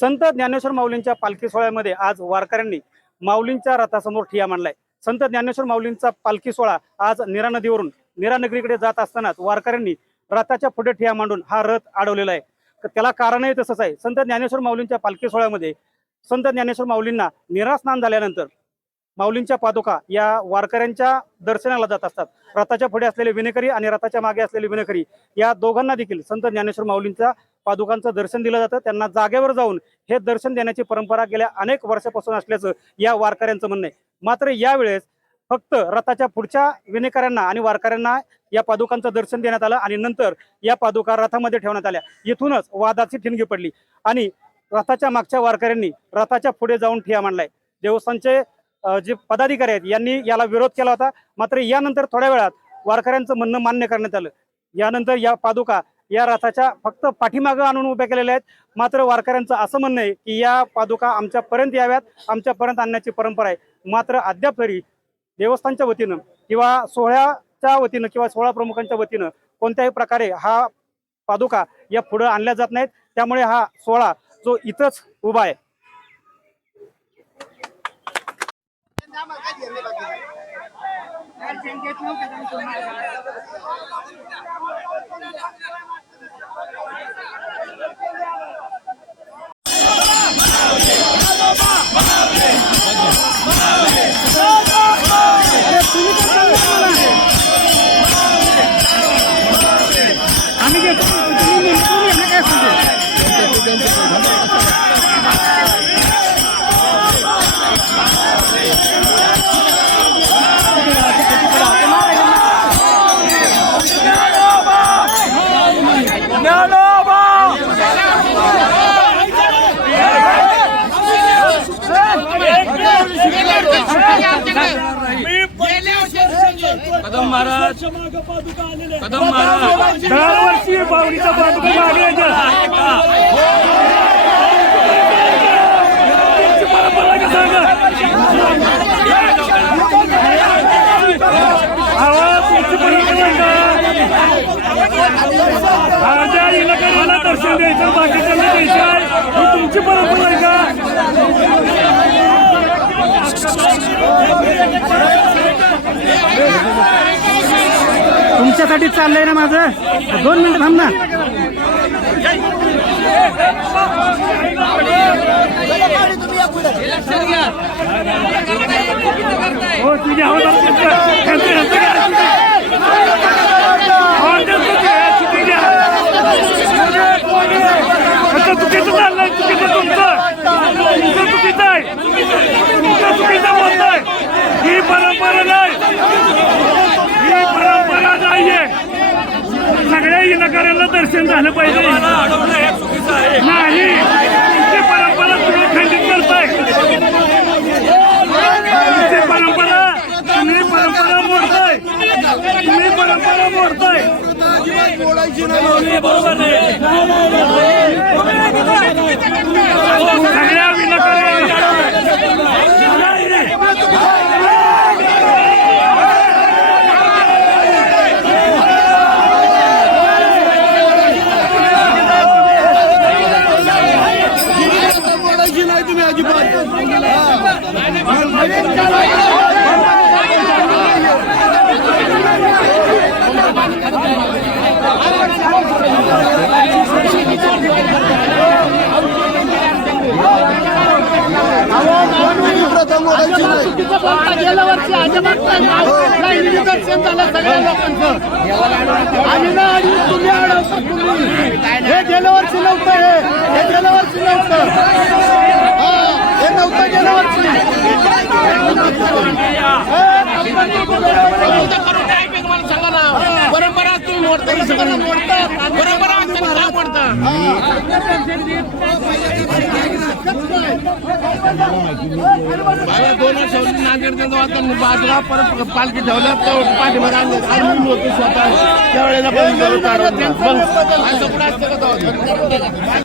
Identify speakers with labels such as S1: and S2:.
S1: संत ज्ञानेश्वर माऊलींच्या पालखी सोहळ्यामध्ये आज वारकऱ्यांनी माऊलींच्या रथासमोर ठिया मांडलाय. संत ज्ञानेश्वर माऊलींचा पालखी सोहळा आज निरा नदीवरून निरा नगरीकडे जात असतानाच वारकऱ्यांनी रथाच्या पुढे ठिया मांडून हा रथ अडवलेला आहे. त्याला कारणही तसंच आहे. संत ज्ञानेश्वर माऊलींच्या पालखी सोहळ्यामध्ये संत ज्ञानेश्वर माऊलींना निरा स्नान झाल्यानंतर माऊलींच्या पादुका या वारकऱ्यांच्या दर्शनाला जात असतात. रथाच्या पुढे असलेले विनेकरी आणि रथाच्या मागे असलेले विनेकरी या दोघांना देखील संत ज्ञानेश्वर माऊलींचा पादुकांचं दर्शन दिलं जातं. त्यांना जागेवर जाऊन हे दर्शन देण्याची परंपरा गेल्या अनेक वर्षापासून असल्याचं या वारकऱ्यांचं म्हणणं आहे. मात्र यावेळेस फक्त रथाच्या पुढच्या विनेकऱ्यांना आणि वारकऱ्यांना या पादुकांचं दर्शन देण्यात आलं आणि नंतर या पादुका रथामध्ये ठेवण्यात आल्या. इथूनच वादाची ठिणगी पडली आणि रथाच्या मागच्या वारकऱ्यांनी रथाच्या पुढे जाऊन ठिया मांडलाय. देवस्थानचे जे पदाधिकारी आहेत यांनी याला विरोध केला होता. मात्र यानंतर थोड्या वेळात वारकऱ्यांचं म्हणणं मान्य करण्यात आलं. यानंतर या पादुका या रथाच्या फक्त पाठीमागं आणून उभ्या केलेल्या आहेत. मात्र वारकऱ्यांचं असं म्हणणं आहे की या पादुका आमच्यापर्यंत याव्यात आमच्यापर्यंत आणण्याची परंपरा आहे. मात्र अद्याप तरी देवस्थानच्या वतीनं किंवा सोहळ्याच्या वतीनं किंवा सोहळा प्रमुखांच्या वतीनं कोणत्याही प्रकारे हा पादुका या पुढं आणल्या जात नाहीत. त्यामुळे हा सोहळा जो इथंच उभा आहे.
S2: कदम महाराज. कदम महाराज.
S3: दरवर्षी बावडीचा पादुका माझ्या इलाक्याला दर्शन द्यायचं बाकीच्यांना द्यायचं आहे. तुमची परंपरा आहे का
S1: तुमच्यासाठी चाललंय ना माझं? दोन मिनिट थांब ना.
S3: हो तुझ्या हवादार त्यांचं- त्यांचं- त्यांचं काय? हो, त्यांचं काय? चुकी घ्या. आता चुकीचं चाललंय चुकीचं तुमचं तुमचं चुकीचं आहे तुमचं चुकीचं बोलताय ही परंपरा नाही ही परंपरा नाहीये सगळ्या दर्शन झालं पाहिजे. नाही. तुमची परंपरा तुम्ही खंडित करताय. तुमची परंपरा तुम्ही परंपरा मोडताय. तुम्ही परंपरा मोडताय.
S2: बरोबर नाही.
S3: सगळ्या विनाकार्य
S4: बोलता गेल्या वर्षी अजिबात हिंदी दर्शन झालं सगळ्या लोकांचं. आम्ही ना अडवू, तुम्ही अडवता तुम्ही. हे गेल्या वर्षी नव्हतं हे. हे गेल्या वर्षी नव्हतं. हा, हे नव्हतं गेल्या वर्षी. परंपरा तुम्ही मोडता ही. सगळं मोडता. परंपरा मोडता. मला दोन वर्ष नांदेडचा आता बाजूला परत पालखी ठेवल्या तर पाठीमागे आणले. आणि मी स्वतः त्यावेळेला पण असतं का